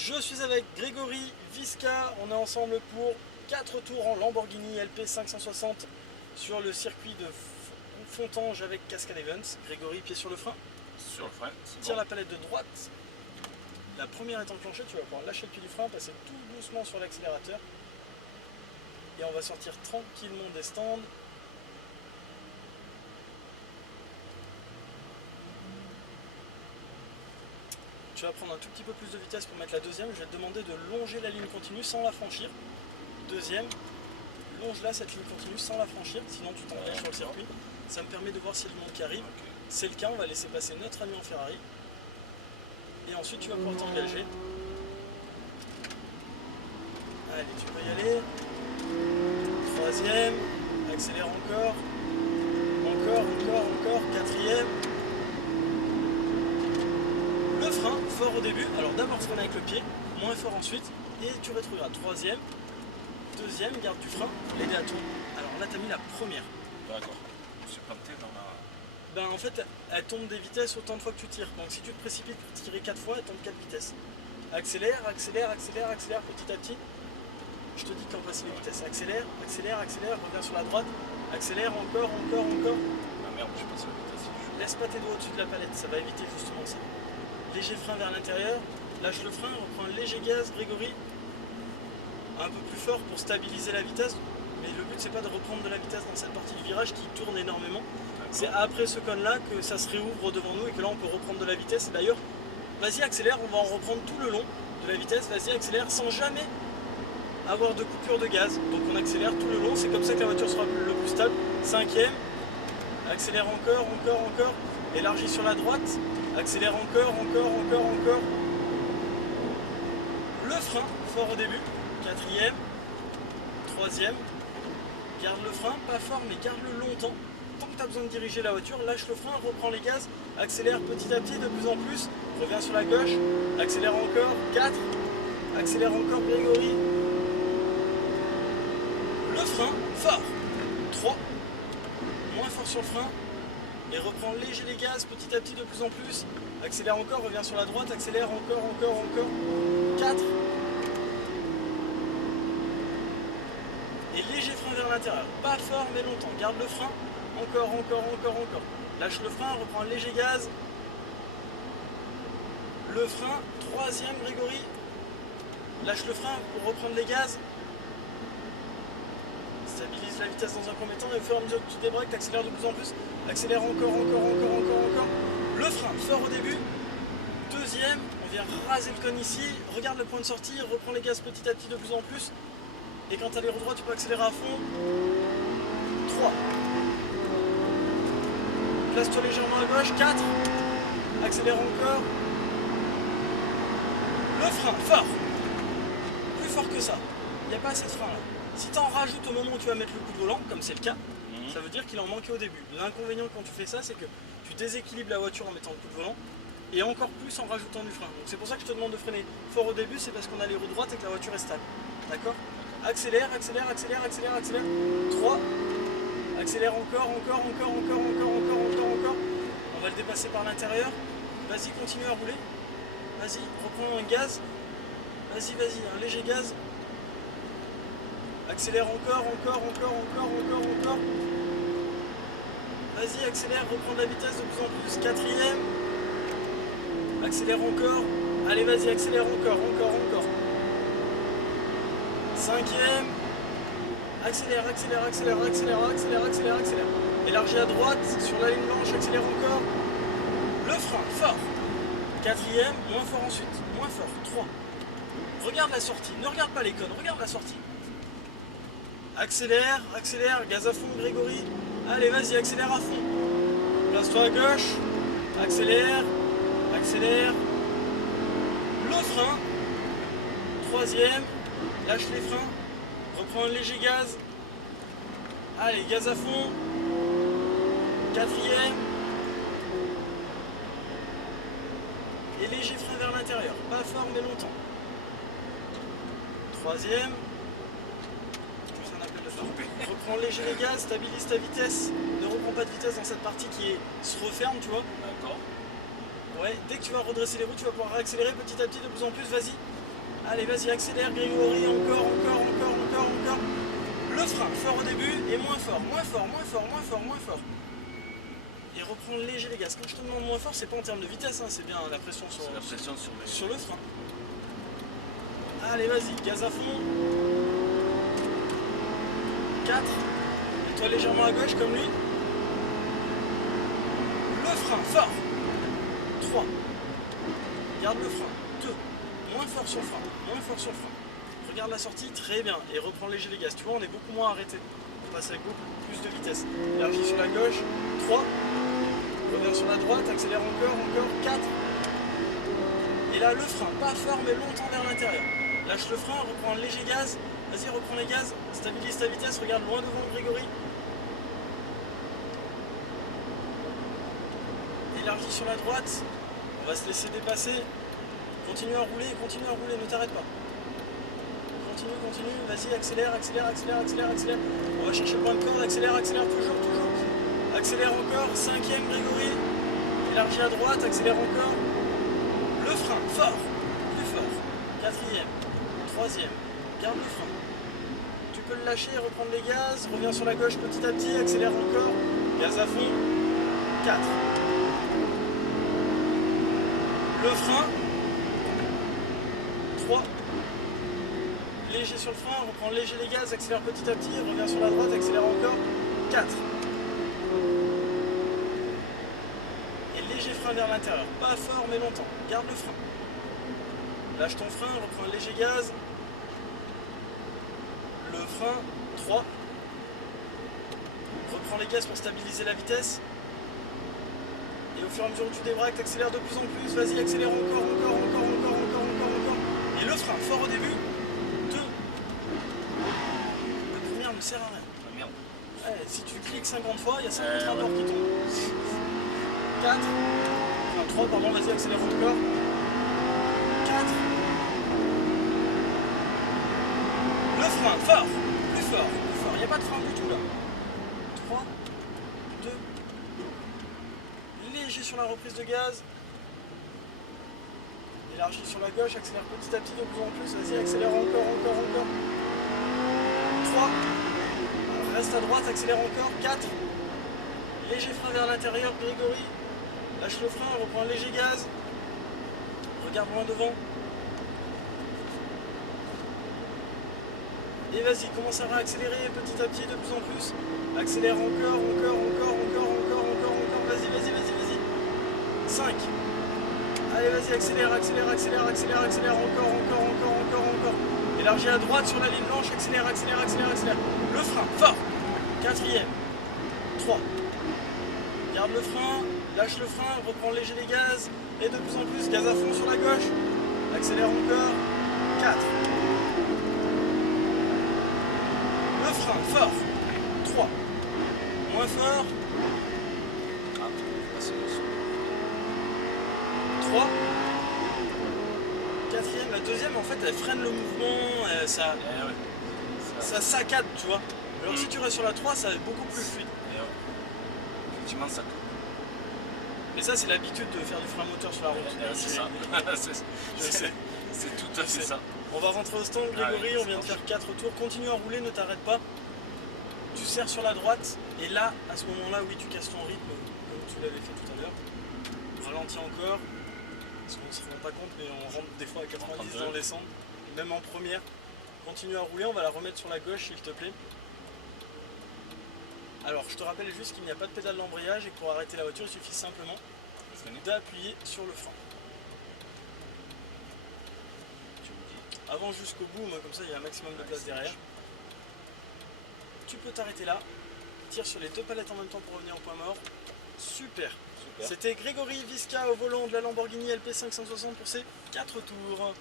Je suis avec Grégory Visca, on est ensemble pour 4 tours en Lamborghini LP 560 sur le circuit de Fontanges avec Cascade Events. Grégory, pied sur le frein. Sur le frein. Tire la palette de droite. La première est enclenchée, tu vas pouvoir lâcher le pied du frein, passer tout doucement sur l'accélérateur. Et on va sortir tranquillement des stands. Tu vas prendre un tout petit peu plus de vitesse pour mettre la deuxième. Je vais te demander de longer la ligne continue sans la franchir. Deuxième, longe là cette ligne continue sans la franchir, sinon tu t'engages sur le circuit. Ça me permet de voir s'il y a du monde qui arrive. C'est le cas, on va laisser passer notre ami en Ferrari. Et ensuite tu vas pouvoir t'engager. Allez, tu peux y aller. Troisième, accélère encore. Encore. Quatrième. Le frein, fort au début, alors d'abord freiner avec le pied, moins fort ensuite, et tu rétrogrades. Troisième, deuxième, garde du frein, l'aider à tourner. Alors là, tu as mis la première. D'accord. Je suis planté dans la... Ben en fait, elle tombe des vitesses autant de fois que tu tires. Donc si tu te précipites pour tirer 4 fois, elle tombe 4 vitesses. Accélère, petit à petit. Je te dis quand passer les vitesses. Accélère, reviens sur la droite. Accélère, encore. Ah merde, je passe la vitesse. Laisse pas tes doigts au-dessus de la palette, ça va éviter justement ça. Léger frein vers l'intérieur, lâche le frein, reprends un léger gaz, Grégory. Un peu plus fort pour stabiliser la vitesse, mais le but c'est pas de reprendre de la vitesse dans cette partie du virage qui tourne énormément. C'est après ce cône là que ça se réouvre devant nous et que là on peut reprendre de la vitesse. Et d'ailleurs, vas-y accélère, on va en reprendre tout le long de la vitesse, vas-y accélère sans jamais avoir de coupure de gaz. Donc on accélère tout le long, c'est comme ça que la voiture sera le plus stable. Cinquième, accélère encore. Élargis sur la droite, accélère encore. Le frein, fort au début. Quatrième, troisième, garde le frein, pas fort mais garde-le longtemps. Tant que tu as besoin de diriger la voiture, lâche le frein, reprends les gaz, accélère petit à petit, de plus en plus, reviens sur la gauche, accélère encore, 4, accélère encore Grégory. Le frein, fort, 3, moins fort sur le frein. Et reprends léger les gaz petit à petit de plus en plus. Accélère encore, reviens sur la droite, accélère encore. 4. Et léger frein vers l'intérieur. Pas fort mais longtemps. Garde le frein. Encore. Lâche le frein, reprends léger gaz. Le frein, troisième Grégory. Lâche le frein pour reprendre les gaz. Stabilise la vitesse dans un premier temps et au fur et à mesure que tu débraques, tu accélères de plus en plus. Accélère encore. Le frein, fort au début. Deuxième, on vient raser le cône ici. Regarde le point de sortie, reprends les gaz petit à petit de plus en plus. Et quand tu as les roues droites, tu peux accélérer à fond. 3. Place-toi légèrement à gauche. 4. Accélère encore. Le frein, fort. Plus fort que ça. Il n'y a pas assez de frein là. Si tu en rajoutes au moment où tu vas mettre le coup de volant, comme c'est le cas, ça veut dire qu'il en manquait au début. L'inconvénient quand tu fais ça, c'est que tu déséquilibres la voiture en mettant le coup de volant et encore plus en rajoutant du frein. Donc c'est pour ça que je te demande de freiner fort au début, c'est parce qu'on a les roues droites et que la voiture est stable. D'accord? Accélère. 3. Accélère encore. On va le dépasser par l'intérieur. Vas-y, continue à rouler. Vas-y, reprends un gaz. Vas-y, un léger gaz. Accélère encore. Vas-y, accélère, reprends de la vitesse de plus en plus. Quatrième. Accélère encore. Allez, vas-y, accélère encore. Cinquième. Accélère. Élargis à droite, sur la ligne blanche, accélère encore. Le frein, fort. Quatrième, moins fort ensuite. Moins fort, 3. Regarde la sortie, ne regarde pas les cônes, regarde la sortie. Accélère, gaz à fond Grégory. Allez, vas-y, accélère à fond. Place-toi à gauche. Accélère. Le frein. Troisième. Lâche les freins. Reprends un léger gaz. Allez, gaz à fond. Quatrième. Et léger frein vers l'intérieur. Pas fort mais longtemps. Troisième. Reprends léger les gaz, stabilise ta vitesse. Ne reprends pas de vitesse dans cette partie qui se referme, tu vois. D'accord. Ouais, dès que tu vas redresser les roues, tu vas pouvoir accélérer petit à petit de plus en plus, vas-y. Allez, vas-y, accélère Grégory, encore. Le frein, fort au début et moins fort. Et reprendre léger les gaz. Quand je te demande moins fort, c'est pas en termes de vitesse, hein, c'est bien la pression sur, C'est la pression sur le frein. Allez, vas-y, gaz à fond. 4. Et toi légèrement à gauche comme lui. Le frein, fort. 3. Garde le frein. 2. Moins fort sur le frein. Regarde la sortie, très bien. Et reprends léger les gaz. Tu vois, on est beaucoup moins arrêté. On passe avec beaucoup plus de vitesse. Élargis sur la gauche. 3. Reviens sur la droite. Accélère encore. 4. Et là, le frein. Pas fort, mais longtemps vers l'intérieur. Lâche le frein. Reprends un léger gaz. Vas-y, reprends les gaz. Stabilise ta vitesse. Regarde loin devant Grégory. Élargis sur la droite. On va se laisser dépasser. Continue à rouler, ne t'arrête pas. Continue, vas-y, accélère. On va chercher le point de corde, accélère, toujours. Accélère encore, 5e Grégory. Élargis à droite, accélère encore. Le frein, fort, plus fort. 4e, 3e, garde le frein. Tu peux le lâcher, reprendre les gaz, reviens sur la gauche petit à petit, accélère encore. Gaz à fond, 4. Le frein, 3. Léger sur le frein, reprend léger les gaz, accélère petit à petit, reviens sur la droite, accélère encore. 4. Et léger frein vers l'intérieur, pas fort mais longtemps. Garde le frein. Lâche ton frein, reprends un léger gaz. Le frein, 3. Reprends les gaz pour stabiliser la vitesse. Et au fur et à mesure où tu débraques, t'accélères de plus en plus. Vas-y, accélère encore. Et le frein, fort au début. 2. La première ne sert à rien. Ah merde. Ouais, si tu cliques 50 fois, il y a 50 rapports qui tombent. 4. Enfin 3, pardon, vas-y, accélère encore. 4. Le frein, fort. Plus fort. Il n'y a pas de frein du tout là. 3. 2. Léger sur la reprise de gaz. Élargis sur la gauche, accélère petit à petit de plus en plus. Vas-y, accélère encore. 3. Reste à droite, accélère encore. 4. Léger frein vers l'intérieur, Grégory. Lâche le frein, reprends un léger gaz. Regarde loin devant. Et vas-y, commence à réaccélérer petit à petit de plus en plus. Accélère encore. Vas-y. 5. Allez, vas-y, accélère. Encore. Élargis à droite sur la ligne blanche, accélère. Le frein, fort. 4e. 3. Garde le frein, lâche le frein, reprends léger les gaz. Et de plus en plus, gaz à fond sur la gauche. Accélère encore. 4. Le frein, fort. 3. Moins fort. 3. 4e, la deuxième en fait elle freine le mouvement, ça saccade, tu vois. Alors si tu restes sur la 3, ça va être beaucoup plus fluide. Effectivement, ça coupe. Mais ça c'est l'habitude de faire du frein moteur sur la route. C'est ça. C'est tout à fait ça. On va rentrer au stand, Grégory, on vient de faire 4 tours. Continue à rouler, ne t'arrête pas. Tu serres sur la droite et là, à ce moment-là, oui, tu casses ton rythme comme tu l'avais fait tout à l'heure. Ralentis encore. Parce qu'on ne se rend pas compte, mais on rentre des fois à 90 dans les cendres, même en première. Continue à rouler, on va la remettre sur la gauche s'il te plaît. Alors je te rappelle juste qu'il n'y a pas de pédale d'embrayage et que pour arrêter la voiture il suffit simplement d'appuyer sur le frein. Avance jusqu'au bout, comme ça il y a un maximum de place derrière. Tu peux t'arrêter là, tire sur les 2 palettes en même temps pour revenir au point mort. Super. C'était Grégory Visca au volant de la Lamborghini LP560 pour ces 4 tours.